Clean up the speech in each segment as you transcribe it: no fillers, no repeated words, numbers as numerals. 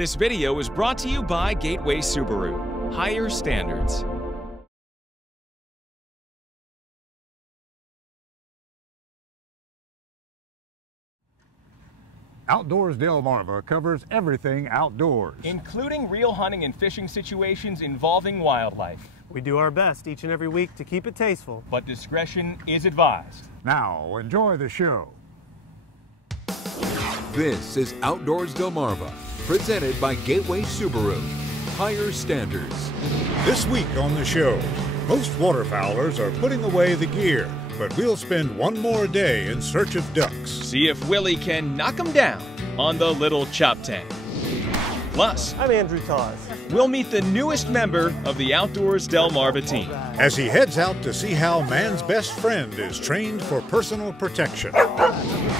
This video is brought to you by Gateway Subaru. Higher standards. Outdoors Delmarva covers everything outdoors, Including real hunting and fishing situations involving wildlife. We do our best each and every week to keep it tasteful. But discretion is advised. Now, enjoy the show. This is Outdoors Delmarva, presented by Gateway Subaru. Higher standards. This week on the show, most waterfowlers are putting away the gear, but we'll spend one more day in search of ducks. See if Willie can knock him down on the little Choptank. Plus, I'm Andrew Toz. we'll meet the newest member of the Outdoors Delmarva team. As he heads out to see how man's best friend is trained for personal protection.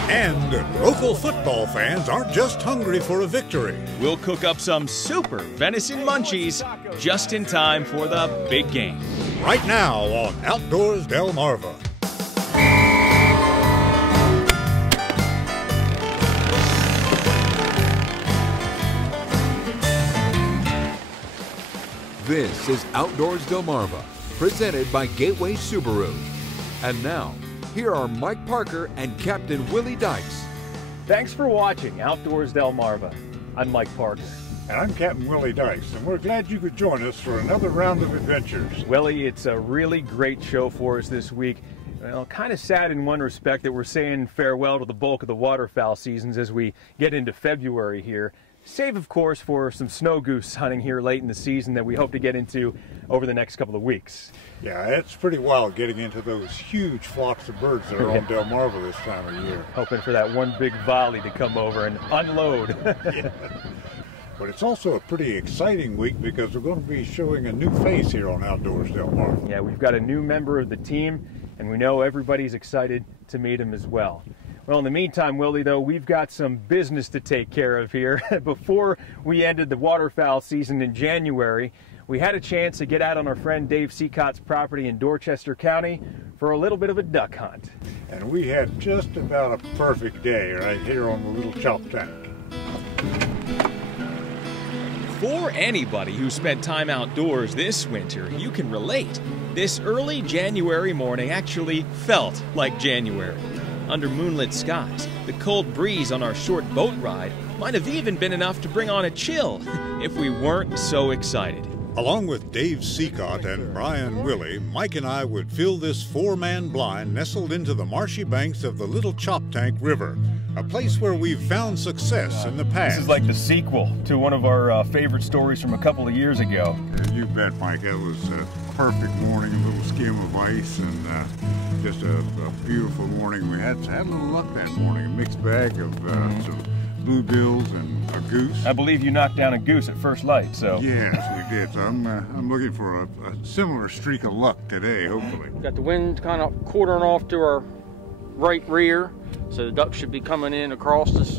And local football fans aren't just hungry for a victory. We'll cook up some super venison munchies just in time for the big game. Right now on Outdoors Delmarva. This is Outdoors Delmarva, presented by Gateway Subaru. And now, here are Mike Parker and Captain Willie Dykes. Thanks for watching Outdoors Delmarva. I'm Mike Parker. And I'm Captain Willie Dykes, and we're glad you could join us for another round of adventures. Willie, it's a really great show for us this week. Well, kind of sad in one respect that we're saying farewell to the bulk of the waterfowl seasons as we get into February here. Save, of course, for some snow goose hunting here late in the season that we hope to get into over the next couple of weeks. Yeah, it's pretty wild getting into those huge flocks of birds that are on Delmarva this time of year. Hoping for that one big volley to come over and unload. Yeah. But it's also a pretty exciting week because we're going to be showing a new face here on Outdoors Delmarva. Yeah, we've got a new member of the team, and we know everybody's excited to meet him as well. Well, in the meantime, Willie, though, we've got some business to take care of here. Before we ended the waterfowl season in January, we had a chance to get out on our friend Dave Seacott's property in Dorchester County for a little bit of a duck hunt. And we had just about a perfect day right here on the little Choptank. For anybody who spent time outdoors this winter, you can relate. This early January morning actually felt like January. Under moonlit skies, the cold breeze on our short boat ride might have even been enough to bring on a chill if we weren't so excited. Along with Dave Seacott and Brian Willie, Mike and I would fill this four-man blind nestled into the marshy banks of the little Choptank River, a place where we've found success in the past. This is like the sequel to one of our favorite stories from a couple of years ago. You bet, Mike. It was a perfect morning, a little skim of ice, and just a beautiful morning. We had a little luck that morning, a mixed bag of some bluebills and a goose. I believe you knocked down a goose at first light, so. Yes, we did. So I'm looking for a similar streak of luck today, hopefully. Got the wind kind of quartering off to our right rear, so the ducks should be coming in across us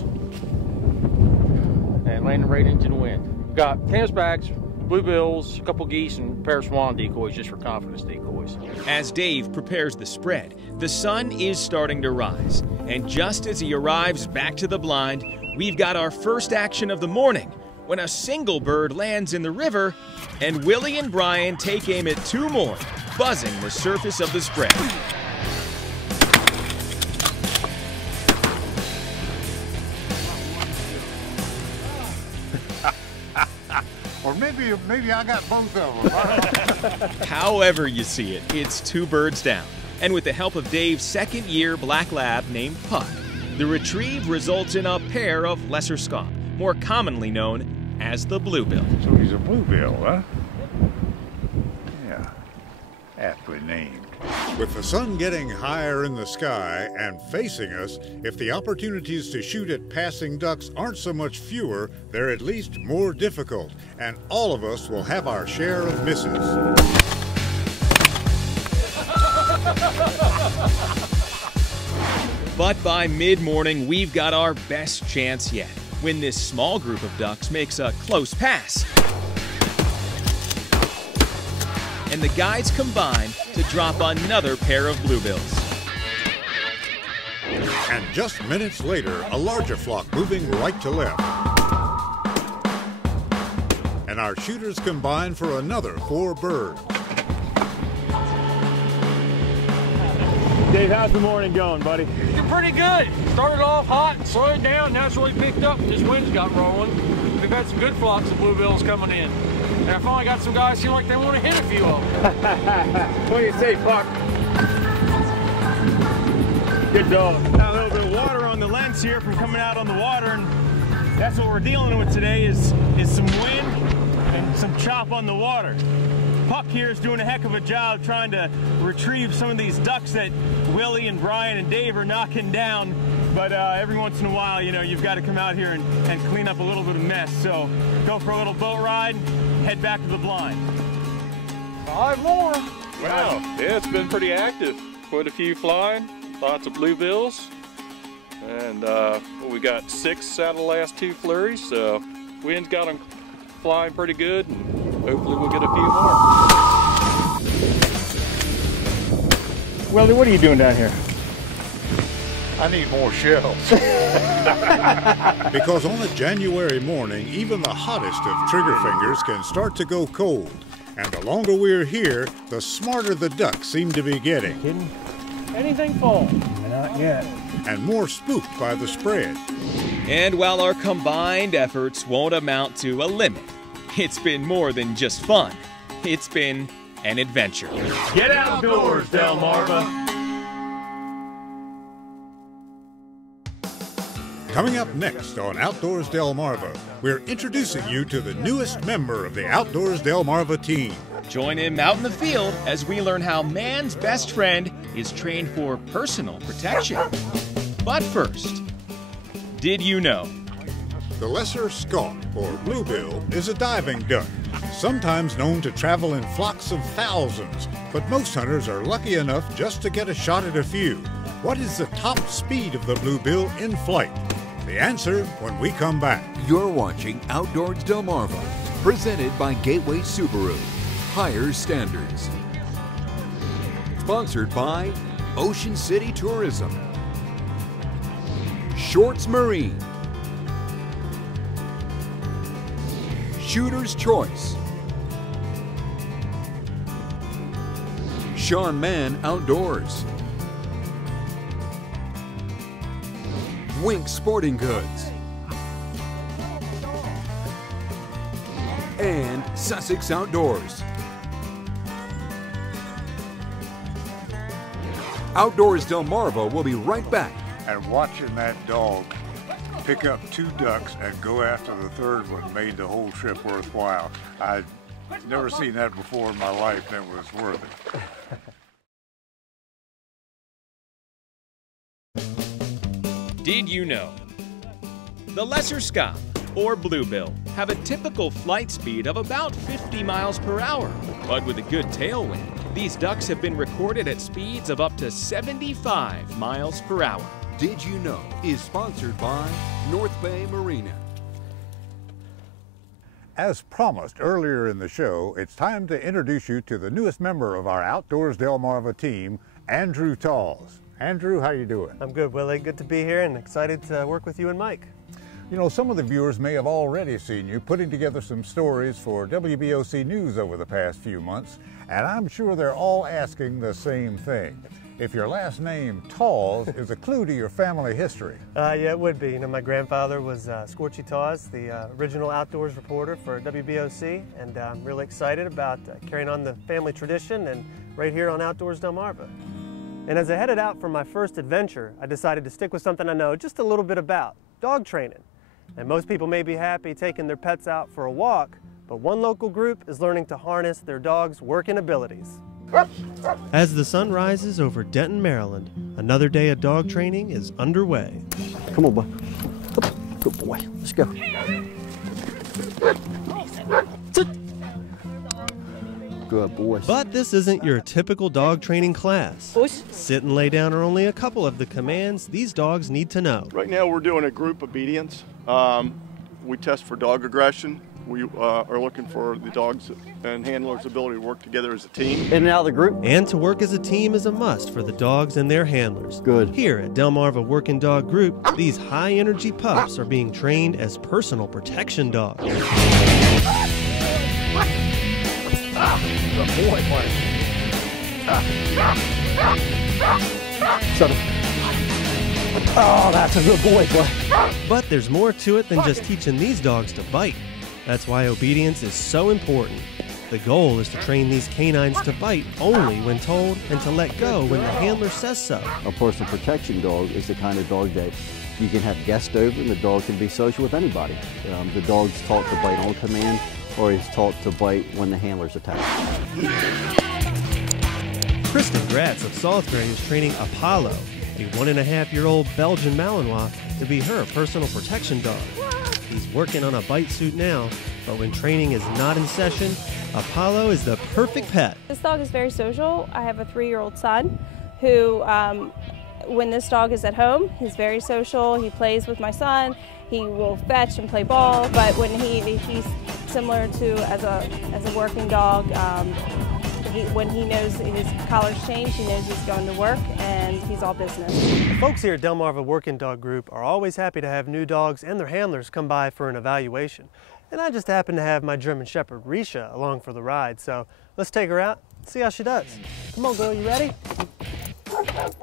and landing right into the wind. Got canvasbacks, bluebills, a couple geese, and a pair of swan decoys just for confidence decoys. As Dave prepares the spread, the sun is starting to rise. And just as he arrives back to the blind, we've got our first action of the morning when a single bird lands in the river and Willie and Brian take aim at two more, buzzing the surface of the spread. Or maybe I got both of them. However you see it, it's two birds down. And with the help of Dave's second-year black lab named Puck, the retrieve results in a pair of lesser scaup, more commonly known as the bluebill. So he's a bluebill, huh? Yeah, aptly named. With the sun getting higher in the sky and facing us, if the opportunities to shoot at passing ducks aren't so much fewer, they're at least more difficult, and all of us will have our share of misses. But by mid-morning, we've got our best chance yet, when this small group of ducks makes a close pass. And the guides combine to drop another pair of bluebills. And just minutes later, a larger flock moving right to left. our shooters combine for another 4 birds. Dave, how's the morning going, buddy? It's pretty good. Started off hot and slowed down. Now it's really picked up. This wind's got rolling. We've had some good flocks of bluebills coming in. And I finally got some guys feel like they want to hit a few of them. What do you say, Puck? Good dog. Got a little bit of water on the lens here from coming out on the water, and that's what we're dealing with today is some wind and some chop on the water. Puck here is doing a heck of a job trying to retrieve some of these ducks that Willie and Brian and Dave are knocking down. But every once in a while, you know, you've got to come out here and clean up a little bit of mess. So go for a little boat ride, head back to the blind. 5 more. Wow, yeah, it's been pretty active. Quite a few flying, lots of bluebills. And we got 6 out of the last 2 flurries, so wind's got them flying pretty good, and hopefully we'll get a few more. Willie, what are you doing down here? I need more shells. Because on a January morning, even the hottest of trigger fingers can start to go cold. And the longer we're here, the smarter the ducks seem to be getting. Kidding? Anything fall? Not yet. And more spooked by the spread. And while our combined efforts won't amount to a limit, it's been more than just fun. It's been an adventure. Get outdoors, Delmarva. Coming up next on Outdoors Delmarva, we're introducing you to the newest member of the Outdoors Delmarva team. Join him out in the field as we learn how man's best friend is trained for personal protection. But first, did you know? The lesser skunk, or bluebill, is a diving duck, sometimes known to travel in flocks of thousands, but most hunters are lucky enough just to get a shot at a few. What is the top speed of the bluebill in flight? The answer when we come back. You're watching Outdoors Delmarva, presented by Gateway Subaru. Higher standards. Sponsored by Ocean City Tourism, Shorts Marine, Shooter's Choice, Sean Mann Outdoors, Wink Sporting Goods, and Sussex Outdoors. Outdoors Delmarva will be right back. And watching that dog pick up 2 ducks and go after the 3rd one made the whole trip worthwhile. I'd never seen that before in my life, and it was worth it. Did you know? The lesser skunk, or bluebill, have a typical flight speed of about 50 miles per hour. But with a good tailwind, these ducks have been recorded at speeds of up to 75 miles per hour. Did You Know is sponsored by North Bay Marina. As promised earlier in the show, it's time to introduce you to the newest member of our Outdoors Delmarva team, Andrew Talls. Andrew, how you doing? I'm good, Willie. Good to be here and excited to work with you and Mike. You know, some of the viewers may have already seen you putting together some stories for WBOC News over the past few months, and I'm sure they're all asking the same thing. If your last name, Talls, is a clue to your family history. Yeah, it would be. You know, my grandfather was Scorchy Talls, the original outdoors reporter for WBOC, and I'm really excited about carrying on the family tradition and right here on Outdoors Delmarva. And as I headed out for my first adventure, I decided to stick with something I know just a little bit about, dog training. And most people may be happy taking their pets out for a walk, but one local group is learning to harness their dog's working abilities. As the sun rises over Denton, Maryland, another day of dog training is underway. Come on, boy. Good boy. Let's go. Good boys. But this isn't your typical dog training class. Sit and lay down are only a couple of the commands these dogs need to know. Right now we're doing a group obedience. We test for dog aggression. We are looking for the dogs and handlers' ability to work together as a team. In and out of the group. And to work as a team is a must for the dogs and their handlers. Good. Here at Delmarva Working Dog Group, these high-energy pups are being trained as personal protection dogs. Good boy, buddy. Oh, that's a good boy, boy. But there's more to it than just teaching these dogs to bite. That's why obedience is so important. The goal is to train these canines to bite only when told and to let go when the handler says so. A personal protection dog is the kind of dog that you can have guests over and the dog can be social with anybody. The dog's taught to bite on command or is taught to bite when the handler's attacked. Kristen Gratz of Salisbury is training Apollo, a 1.5-year-old Belgian Malinois, to be her personal protection dog. He's working on a bite suit now, but when training is not in session, Apollo is the perfect pet. This dog is very social. I have a 3-year-old son who, when this dog is at home, he's very social. He plays with my son. He will fetch and play ball, but when he's similar to as a working dog, when he knows his collar's changed, he knows he's going to work, and he's all business. The folks here at Delmarva Working Dog Group are always happy to have new dogs and their handlers come by for an evaluation. And I just happen to have my German Shepherd, Risha, along for the ride, so let's take her out and see how she does. Come on, girl, you ready?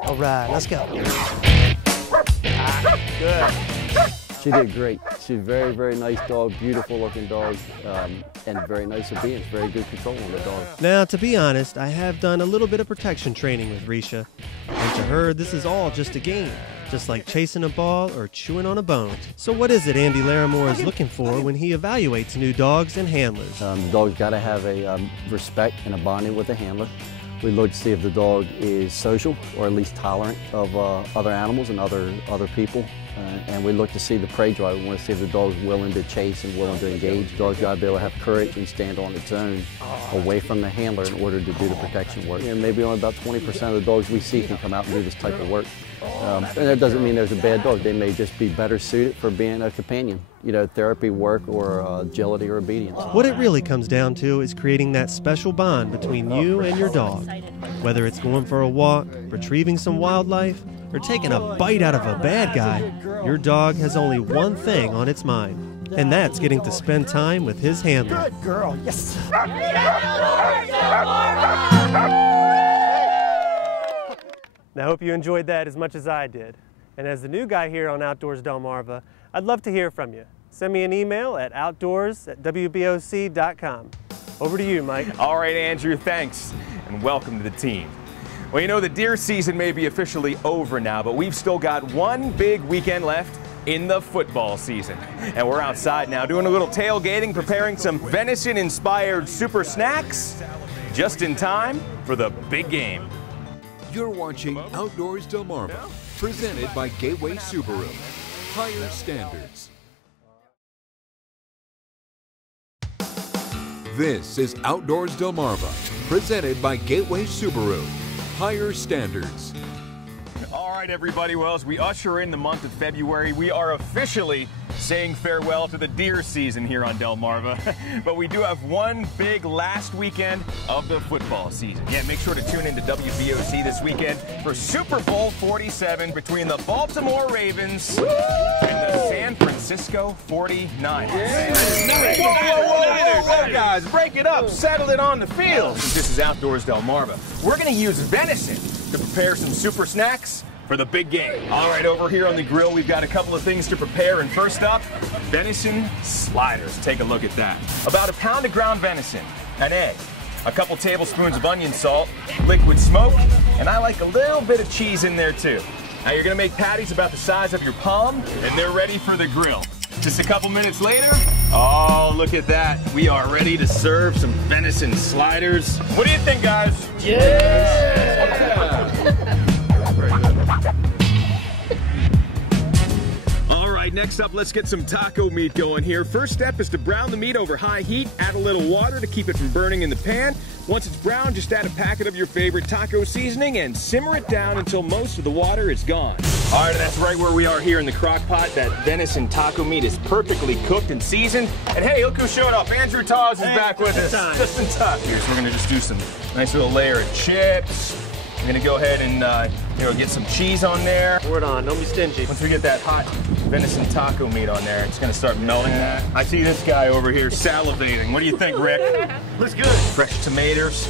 All right, let's go. Good. She did great. She's a very, very nice dog, beautiful looking dog, and very nice obedience, very good control on the dog. Now, to be honest, I have done a little bit of protection training with Risha, and to her, this is all just a game, just like chasing a ball or chewing on a bone. So what is it Andy Larimore is looking for when he evaluates new dogs and handlers? The dog's got to have a respect and a bonding with the handler. We look to see if the dog is social or at least tolerant of other animals and other people. And we look to see the prey drive. We want to see if the dog's willing to chase and willing to engage. The dog's got to be able to have courage and stand on its own away from the handler in order to do the protection work. And maybe only about 20% of the dogs we see can come out and do this type of work. And that doesn't mean there's a bad dog. They may just be better suited for being a companion, therapy work or agility or obedience. What it really comes down to is creating that special bond between you and your dog. Whether it's going for a walk, retrieving some wildlife, or taking a bite out of a bad guy, your dog has only one thing on its mind, and that's getting to spend time with his handler. Good girl, yes. Now, I hope you enjoyed that as much as I did. And as the new guy here on Outdoors Delmarva, I'd love to hear from you. Send me an email at outdoors@wboc.com. Over to you, Mike. All right, Andrew, thanks, and welcome to the team. Well, the deer season may be officially over now, but we've still got one big weekend left in the football season. And we're outside now doing a little tailgating, preparing some venison-inspired super snacks, just in time for the big game. You're watching Outdoors Delmarva, presented by Gateway Subaru. Higher standards. This is Outdoors Delmarva, presented by Gateway Subaru. Higher standards. All right, everybody. Well, as we usher in the month of February, we are officially saying farewell to the deer season here on Delmarva. But we do have one big last weekend of the football season. Yeah, make sure to tune into WBOC this weekend for Super Bowl 47 between the Baltimore Ravens and the San Francisco 49ers. Whoa, guys, break it up, settle it on the field. This is Outdoors Delmarva. We're going to use venison to prepare some super snacks for the big game. All right, over here on the grill, we've got a couple of things to prepare, and first up, venison sliders. Take a look at that. About a pound of ground venison, an egg, a couple tablespoons of onion salt, liquid smoke, and I like a little bit of cheese in there too. Now you're gonna make patties about the size of your palm, and they're ready for the grill. Just a couple minutes later, oh, look at that. We are ready to serve some venison sliders. What do you think, guys? Yeah! All right, next up, let's get some taco meat going here. First step is to brown the meat over high heat. Add a little water to keep it from burning in the pan. Once it's brown, just add a packet of your favorite taco seasoning and simmer it down until most of the water is gone. All right, that's right where we are here in the crock pot. That venison taco meat is perfectly cooked and seasoned. And hey, look who showed up. Andrew Tawes is back with us. Just in time. Here, so we're gonna just do some nice little layer of chips, I'm gonna go ahead and get some cheese on there. Pour it on, don't be stingy. Once we get that hot venison taco meat on there, it's gonna start melting that. I see this guy over here salivating. What do you think, Rick? Looks good. Fresh tomatoes.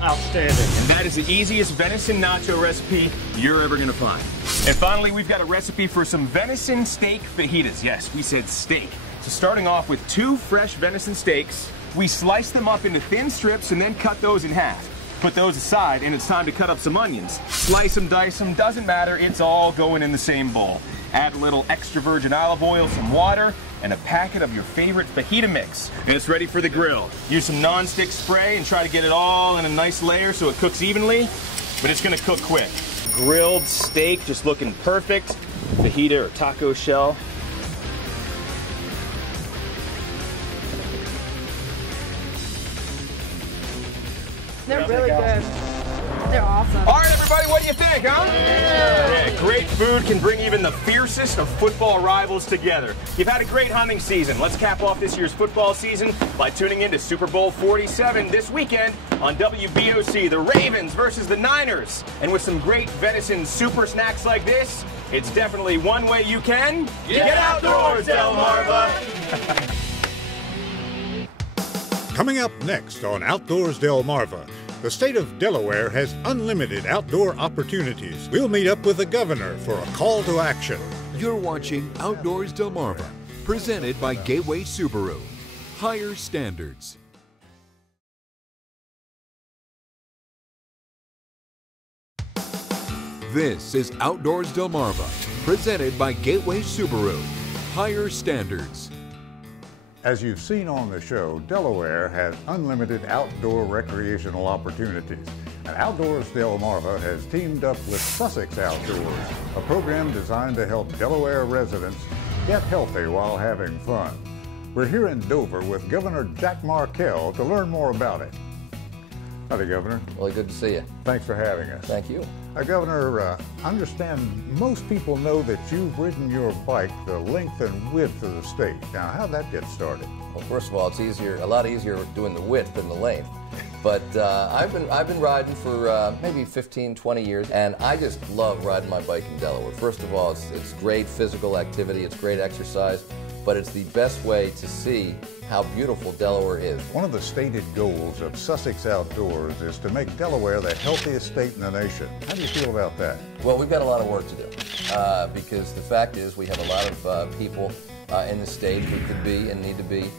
Outstanding. And that is the easiest venison nacho recipe you're ever gonna find. And finally, we've got a recipe for some venison steak fajitas. Yes, we said steak. So starting off with 2 fresh venison steaks, we slice them up into thin strips and then cut those in half. Put those aside, and it's time to cut up some onions. Slice them, dice them, doesn't matter, it's all going in the same bowl. Add a little extra virgin olive oil, some water, and a packet of your favorite fajita mix. And it's ready for the grill. Use some non-stick spray and try to get it all in a nice layer so it cooks evenly, but it's gonna cook quick. Grilled steak, just looking perfect. Fajita or taco shell. They're really good. They're awesome. All right, everybody, what do you think, huh? Yeah, great food can bring even the fiercest of football rivals together. You've had a great hunting season. Let's cap off this year's football season by tuning in to Super Bowl 47 this weekend on WBOC. The Ravens versus the Niners. And with some great venison super snacks like this, it's definitely one way you can get outdoors, Delmarva. Coming up next on Outdoors Delmarva, the state of Delaware has unlimited outdoor opportunities. We'll meet up with the governor for a call to action. You're watching Outdoors Delmarva, presented by Gateway Subaru. Higher standards. This is Outdoors Delmarva, presented by Gateway Subaru. Higher standards. As you've seen on the show, Delaware has unlimited outdoor recreational opportunities. And Outdoors Delmarva has teamed up with Sussex Outdoors, a program designed to help Delaware residents get healthy while having fun. We're here in Dover with Governor Jack Markell to learn more about it. Howdy, Governor. Really good to see you. Thanks for having us. Thank you. Governor, I understand most people know that you've ridden your bike the length and width of the state. Now, how'd that get started? Well, first of all, it's a lot easier doing the width than the length. But I've been riding for maybe 15, 20 years, and I just love riding my bike in Delaware. First of all, it's great physical activity, it's great exercise, but it's the best way to see how beautiful Delaware is. One of the stated goals of Sussex Outdoors is to make Delaware the healthiest state in the nation. How do you feel about that? Well, we've got a lot of work to do because the fact is we have a lot of people in the state who could be and need to be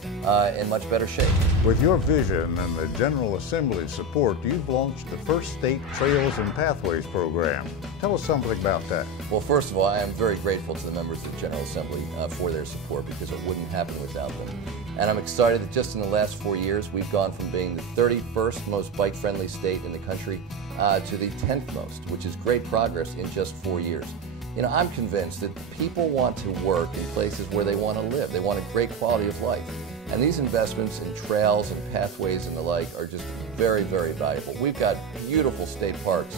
in much better shape. With your vision and the General Assembly's support, you've launched the first state Trails and Pathways program. Tell us something about that. Well, first of all, I am very grateful to the members of the General Assembly for their support because it wouldn't happen without them. And I'm excited that just in the last 4 years, we've gone from being the 31st most bike-friendly state in the country to the 10th most, which is great progress in just 4 years. You know, I'm convinced that people want to work in places where they want to live. They want a great quality of life. And these investments in trails and pathways and the like are just very, very valuable. We've got beautiful state parks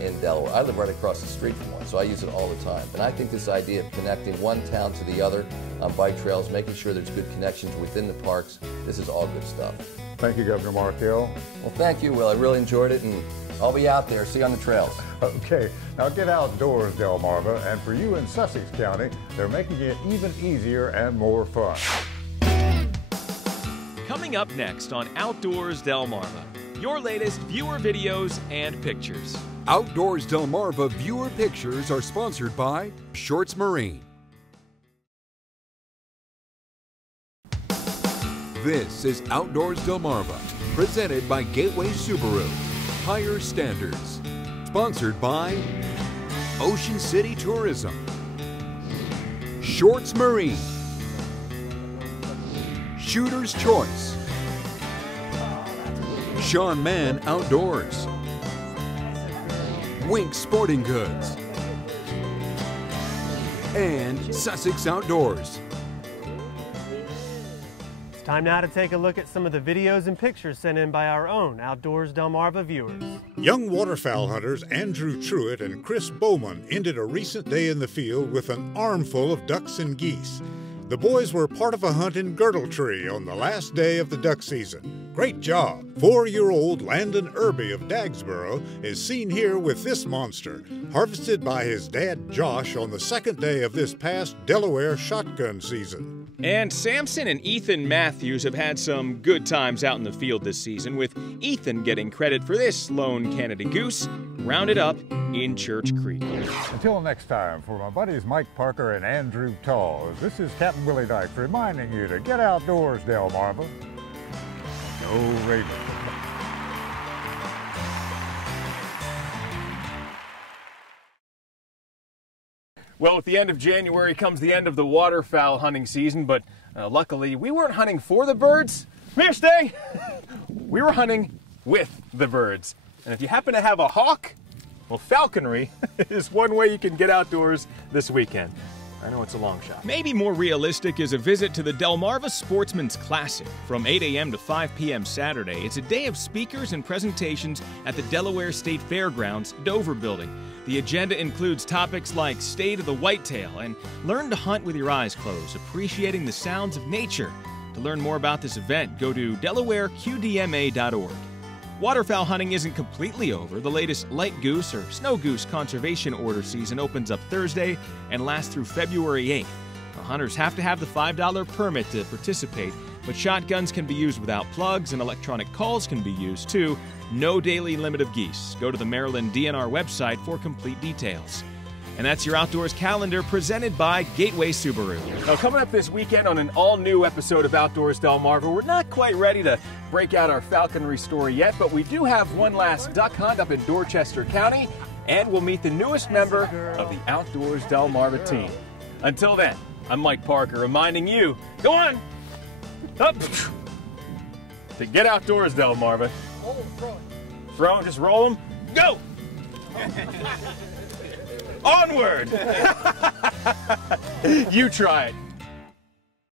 in Delaware. I live right across the street from one, so I use it all the time. And I think this idea of connecting one town to the other on bike trails, making sure there's good connections within the parks, this is all good stuff. Thank you, Governor Markell. Well, thank you, Will. I really enjoyed it, and I'll be out there. See you on the trails. Okay, now get outdoors, Delmarva, and for you in Sussex County, they're making it even easier and more fun. Coming up next on Outdoors Delmarva, your latest viewer videos and pictures. Outdoors Delmarva viewer pictures are sponsored by Shorts Marine. This is Outdoors Delmarva, presented by Gateway Subaru. Higher standards. Sponsored by Ocean City Tourism, Shorts Marine, Shooter's Choice, Sean Mann Outdoors, Wink Sporting Goods, and Sussex Outdoors. It's time now to take a look at some of the videos and pictures sent in by our own Outdoors Delmarva viewers. Young waterfowl hunters Andrew Truitt and Chris Bowman ended a recent day in the field with an armful of ducks and geese. The boys were part of a hunt in Girdle Tree on the last day of the duck season. Great job! 4-year-old Landon Irby of Dagsboro is seen here with this monster, harvested by his dad Josh on the second day of this past Delaware shotgun season. And Samson and Ethan Matthews have had some good times out in the field this season, with Ethan getting credit for this lone Canada goose rounded up in Church Creek. Until next time, for my buddies Mike Parker and Andrew Taws, this is Captain Willie Dykes reminding you to get outdoors, Delmarva. Go Ravens. Well, at the end of January comes the end of the waterfowl hunting season, but luckily we weren't hunting for the birds. Come here, stay! We were hunting with the birds. And if you happen to have a hawk, well, falconry is one way you can get outdoors this weekend. I know it's a long shot. Maybe more realistic is a visit to the Delmarva Sportsman's Classic from 8 a.m. to 5 p.m. Saturday. It's a day of speakers and presentations at the Delaware State Fairgrounds Dover building. The agenda includes topics like state of the whitetail and learn to hunt with your eyes closed, appreciating the sounds of nature. To learn more about this event, go to delawareqdma.org. Waterfowl hunting isn't completely over. The latest light goose or snow goose conservation order season opens up Thursday and lasts through February 8th. Now, hunters have to have the $5 permit to participate, but shotguns can be used without plugs and electronic calls can be used too. No daily limit of geese. Go to the Maryland DNR website for complete details. And that's your Outdoors Calendar presented by Gateway Subaru. Now, coming up this weekend on an all-new episode of Outdoors Delmarva, we're not quite ready to break out our falconry story yet, but we do have one last duck hunt up in Dorchester County, and we'll meet the newest member of the Outdoors Delmarva team. Until then, I'm Mike Parker reminding you, go on, up, to get outdoors, Delmarva. Throw, just roll them, go! Onward! You try it.